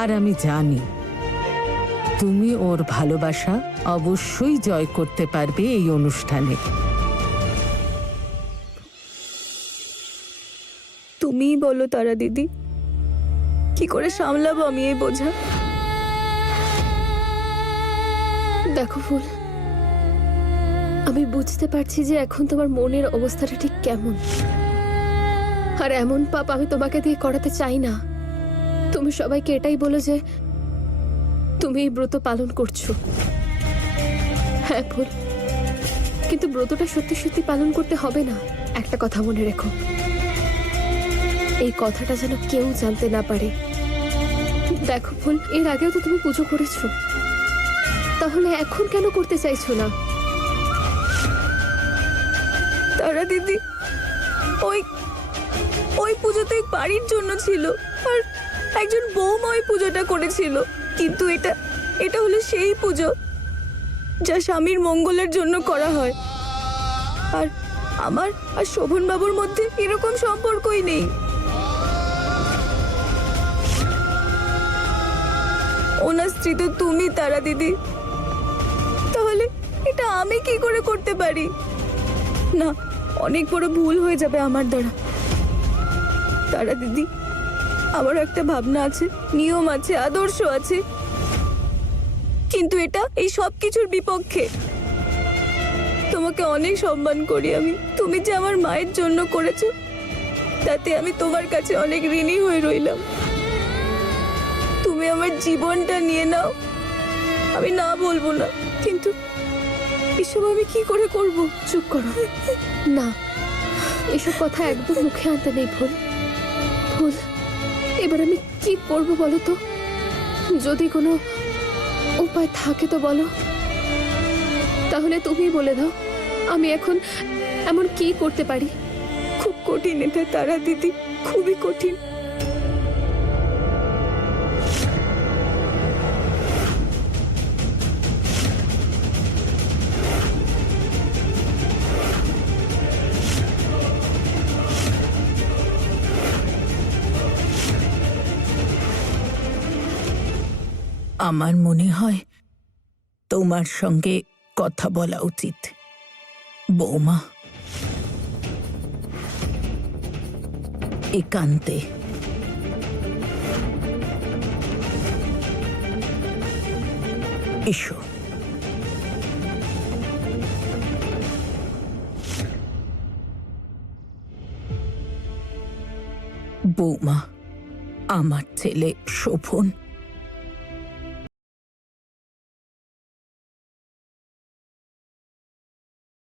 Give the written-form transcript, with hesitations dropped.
আর আমি জানি তুমি ওর ভালোবাসা অবশ্যই জয় করতে পারবে এই অনুষ্ঠানে। তুমিই বলো তারা দিদি, কি করে সামলাবো আমি এই বোঝা? দেখো ফুল, আমি বুঝতে পারছি যে এখন তোমার মনের অবস্থাটা ঠিক কেমন, আর এমন পাপ আমি তোমাকে দিয়ে করাতে চাই না। তুমি সবাইকে এটাই বলো যে তুমি এই ব্রত পালন করছো। হ্যাঁ ফুল, কিন্তু ব্রতটা সত্যি সত্যি পালন করতে হবে না। একটা কথা মনে রেখো, এই কথাটা যেন কেউ জানতে না পারে। দেখো ফুল, এর আগেও তো তুমি পুজো করেছো, তাহলে এখন কেন করতে চাইছো না? তারা দিদি, ওই ওই পুজোতে বাড়ির জন্য ছিল, আর একজন বৌমা ওই পুজোটা করেছিল। কিন্তু এটা হলো সেই পুজো যা স্বামীর মঙ্গলের জন্য করা হয়। আর আমার আর শোভন বাবুর মধ্যে এরকম সম্পর্কই নেই। ওনার স্ত্রী তো তুমি তারা দিদি, তাহলে এটা আমি কি করে করতে পারি? না, অনেক বড় ভুল হয়ে যাবে আমার দ্বারা। তারা দিদি, আমার একটা ভাবনা আছে, নিয়ম আছে, আদর্শ আছে, কিন্তু এটা এই সব কিছুর বিপক্ষে। তোমাকে অনেক সম্মান করি আমি, তুমি যে আমার মায়ের জন্য করেছো তাতে আমি তোমার কাছে অনেক ঋণী হয়ে রইলাম। তুমি আমার জীবনটা নিয়ে নাও, আমি না বলবো না, কিন্তু এসব আমি কি করে করব? চুপ করো না, এসব কথা একদম মুখে আনতে নেই ফুল। ফুল, এবার আমি কি করব বলো তো? যদি কোনো উপায় থাকে তো বলো, তাহলে তুমি বলে দাও আমি এখন এমন কি করতে পারি। খুব কঠিন এটা তারা দিদি, খুবই কঠিন। আমার মনে হয় তোমার সঙ্গে কথা বলা উচিত, বৌমা। একান্তে। এসো। বৌমা, আমার ছেলে শোভন